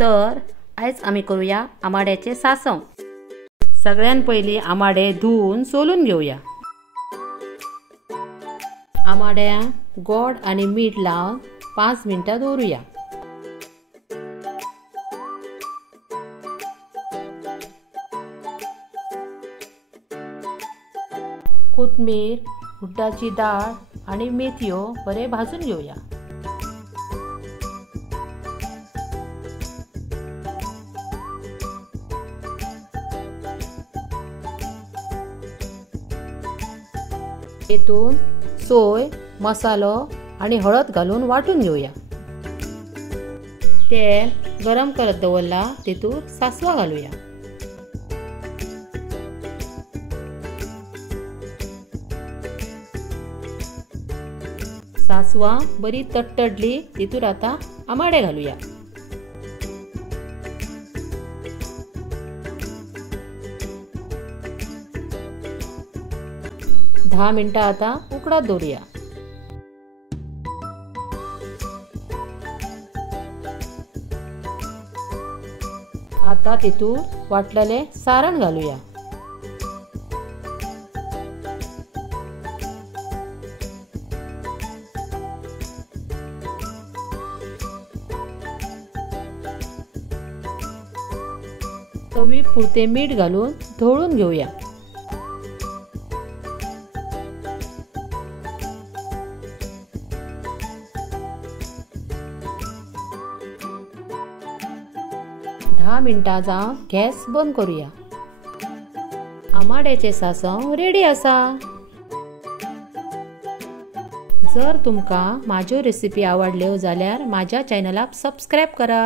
तर आयज आमी करूया आमाड्याचे सासव। सगळ्यान पयली आमाडे धुवन सोलून घेवया। आमाड्यांक गोड आनी मीठ लावन 5 मिनटां दवरूया। कोथमीर, उड्डाची डाळ आणि मेथयो बरे भाजून घेवया। तेतून सोय, मसालो आणि हळद घालून वाटून घेवया। तेल गरम करत दवरला तेतून सासवा घालूया। सासवा बरी तडतडली तेतून आता आमाडे घालूया। दहा मिनटां आता उकडत दवरूया। आता तेतून वाटलेले सारण घालूया। चवी पुरते मीठ घालून ढवळून घेवया। दहा मिनटां जावन गॅस बंद करूया। आमाड्याचे सासव रेडी आसा। जर तुमकां म्हाज्यो रेसिपी आवडल्यो जाल्यार म्हाज्या चॅनलाक सबस्क्राइब करा।